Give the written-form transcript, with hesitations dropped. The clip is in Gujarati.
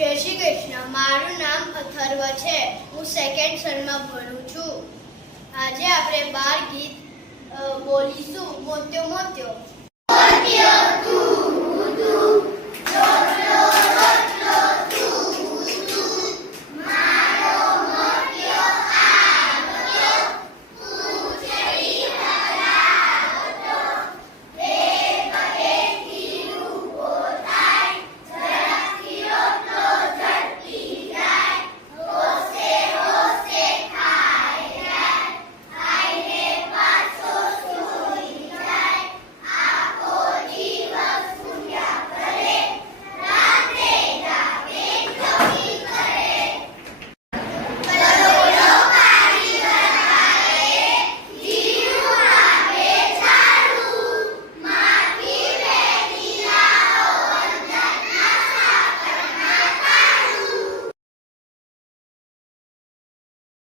જય શ્રી કૃષ્ણ. મારું નામ અથર્વ છે. હું સેકન્ડ શર્મા ભણું છું. આજે આપણે બાળ ગીત બોલીશું. મોત્યો મોત્યો મોત્યો